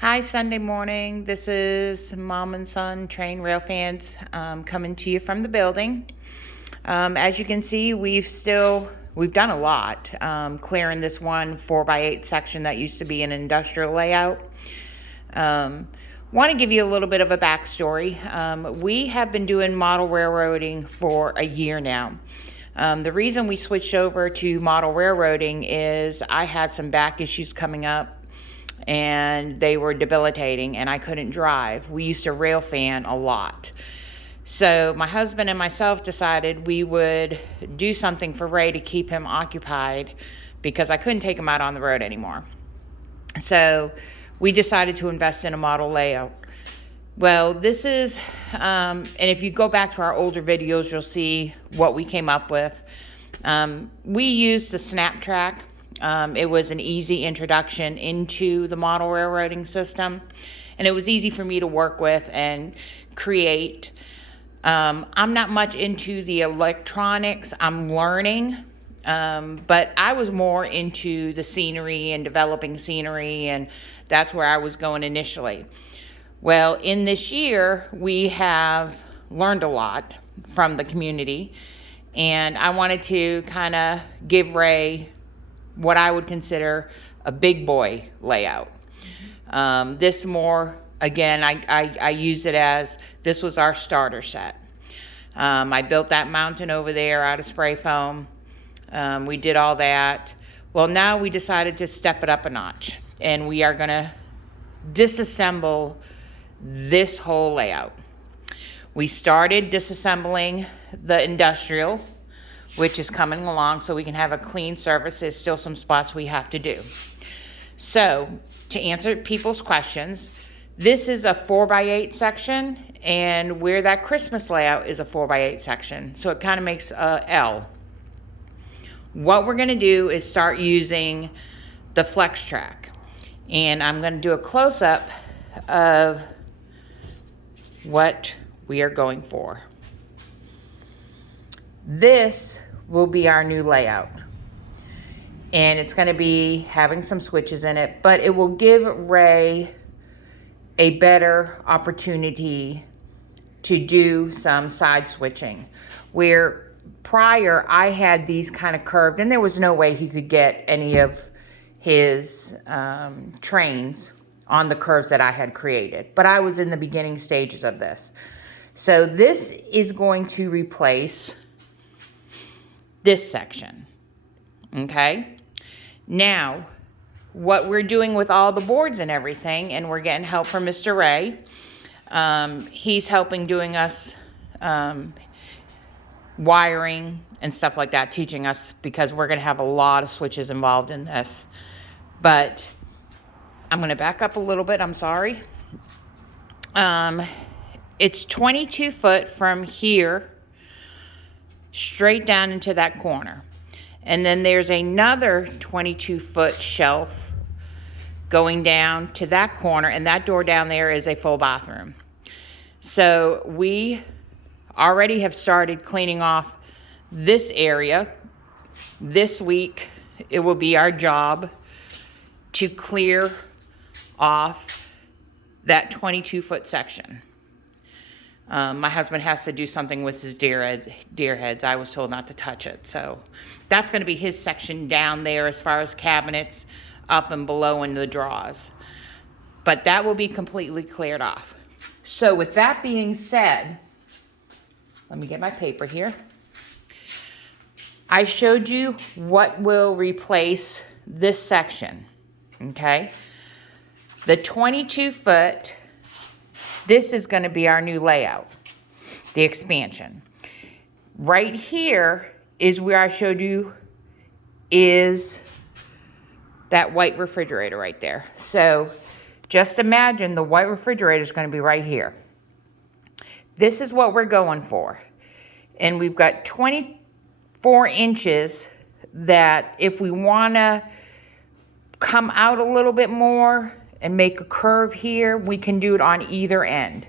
Hi, Sunday morning. This is Mom and Son Train Rail Fans coming to you from the building. As you can see, we've done a lot, clearing this one 4x8 section that used to be an industrial layout. Want to give you a little bit of a backstory. We have been doing model railroading for a year now. The reason we switched over to model railroading is I had some back issues coming up and they were debilitating and I couldn't drive. We used to rail fan a lot. So my husband and myself decided we would do something for Ray to keep him occupied because I couldn't take him out on the road anymore. So we decided to invest in a model layout. Well, this is, and if you go back to our older videos, you'll see what we came up with. We used the Snap Track. It was an easy introduction into the model railroading system, and it was easy for me to work with and create. I'm not much into the electronics. I'm learning, but I was more into the scenery and developing scenery, and that's where I was going initially. Well, in this year, we have learned a lot from the community, and I wanted to kind of give Ray what I would consider a big boy layout. This more, again, I use it as, this was our starter set. I built that mountain over there out of spray foam. We did all that. Well, now we decided to step it up a notch, and we are gonna disassemble this whole layout. We started disassembling the industrial, which is coming along so we can have a clean surface. There's still some spots we have to do. So to answer people's questions, this is a 4x8 section, and where that Christmas layout is a 4x8 section. So it kind of makes a L. What we're gonna do is start using the Flex Track. And I'm gonna do a close-up of what we are going for. This will be our new layout, and it's going to be having some switches in it, but it will give Ray a better opportunity to do some side switching, where prior I had these kind of curved, and there was no way he could get any of his trains on the curves that I had created, but I was in the beginning stages of this. So this is going to replace this section, okay? Now, what we're doing with all the boards and everything, and we're getting help from Mr. Ray. He's helping doing us wiring and stuff like that, teaching us, because we're gonna have a lot of switches involved in this. But I'm gonna back up a little bit, I'm sorry. It's 22 foot from here straight down into that corner. And then there's another 22-foot shelf going down to that corner, and that door down there is a full bathroom. So we already have started cleaning off this area. This week, it will be our job to clear off that 22-foot section. My husband has to do something with his deer heads. I was told not to touch it. So that's going to be his section down there as far as cabinets up and below in the drawers. But that will be completely cleared off. So with that being said, let me get my paper here. I showed you what will replace this section, okay? The 22-foot, this is going to be our new layout, the expansion. Right here is where I showed you is that white refrigerator right there. So just imagine the white refrigerator is going to be right here. This is what we're going for. And we've got 24 inches that if we want to come out a little bit more and make a curve here, we can do it on either end.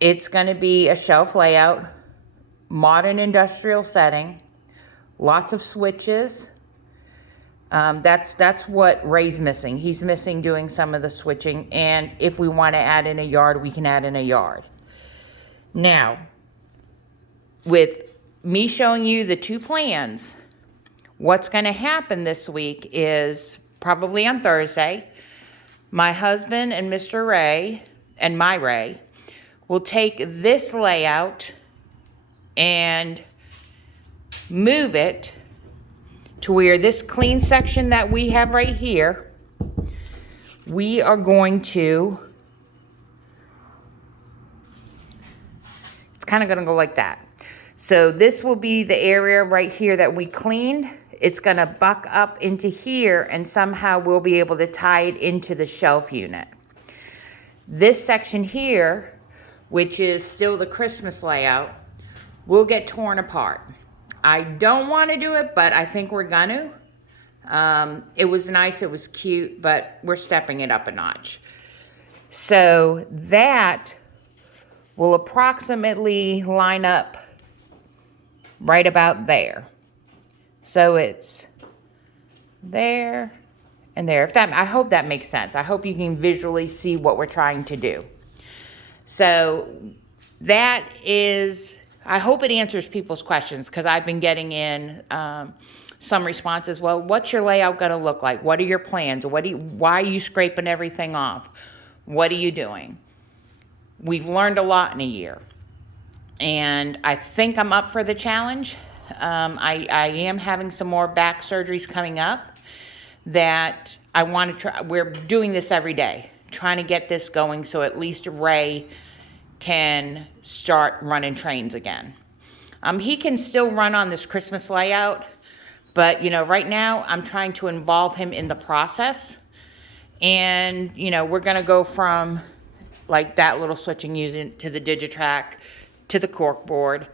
It's going to be a shelf layout, modern industrial setting, lots of switches, That's what Ray's missing. He's missing doing some of the switching, and if we want to add in a yard, we can add in a yard. Now, with me showing you the two plans, what's going to happen this week is probably on Thursday, my husband and Mr. Ray and my Ray will take this layout and move it to where this clean section that we have right here, we are going to, it's kind of going to go like that. So this will be the area right here that we cleaned. It's going to buck up into here, and somehow we'll be able to tie it into the shelf unit. This section here, which is still the Christmas layout, will get torn apart. I don't want to do it, but I think we're gonna. It was nice, it was cute, but we're stepping it up a notch. So that will approximately line up right about there. So it's there and there. I hope that makes sense. I hope you can visually see what we're trying to do. So that is, I hope it answers people's questions, because I've been getting in some responses. Well, what's your layout going to look like? What are your plans? Why are you scraping everything off? What are you doing? We've learned a lot in a year, and I think I'm up for the challenge. I am having some more back surgeries coming up that I want to try. We're doing this every day, trying to get this going so at least Ray can start running trains again. He can still run on this Christmas layout, but right now I'm trying to involve him in the process. And we're gonna go from like that little switching using to the Digitrack, to the cork board,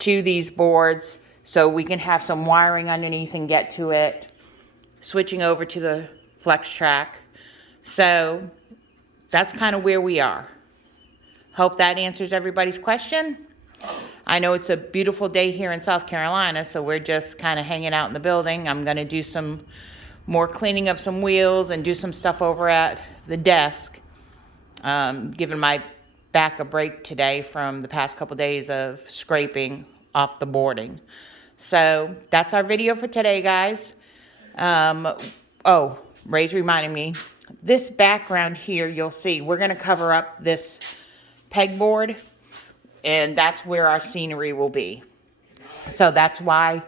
to these boards, so we can have some wiring underneath and get to it, switching over to the Flex Track. So that's kind of where we are. Hope that answers everybody's question. I know it's a beautiful day here in South Carolina, so we're just kind of hanging out in the building. I'm going to do some more cleaning of some wheels and do some stuff over at the desk, giving my back a break today from the past couple days of scraping off the boarding. So that's our video for today, guys. Oh, Ray's reminding me, this background here, you'll see, we're going to cover up this pegboard, and that's where our scenery will be. So that's why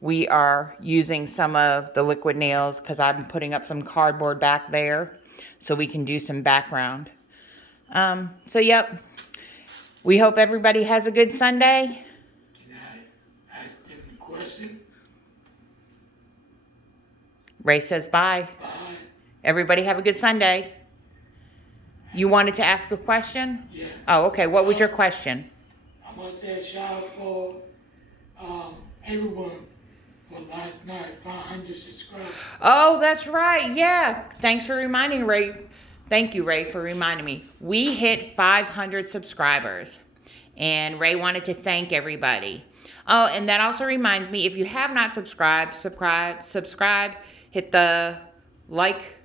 we are using some of the liquid nails, because I'm putting up some cardboard back there so we can do some background. So yep, we hope everybody has a good Sunday. Can I ask them a question? Ray says bye. Bye. Everybody have a good Sunday. You wanted to ask a question? Yeah. Oh, okay. What was your question? I want to say a shout out for everyone for last night, 500 subscribers. Oh, that's right. Yeah. Thanks for reminding Ray. Thank you, Ray, for reminding me. We hit 500 subscribers, and Ray wanted to thank everybody. Oh, and that also reminds me, if you have not subscribed, subscribe, hit the like,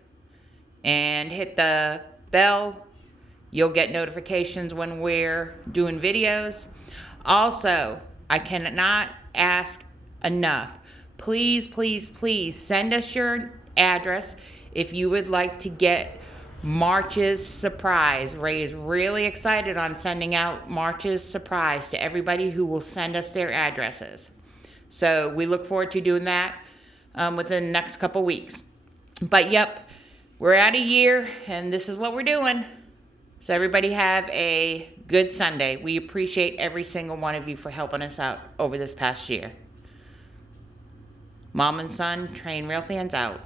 and hit the bell. You'll get notifications when we're doing videos. Also, I cannot ask enough. Please, please, please send us your address if you would like to get March's surprise. Ray is really excited on sending out March's surprise to everybody who will send us their addresses. So we look forward to doing that within the next couple weeks. But yep, we're at a year, and this is what we're doing. So everybody have a good Sunday. We appreciate every single one of you for helping us out over this past year. Mom and son, Train Rail Fans out.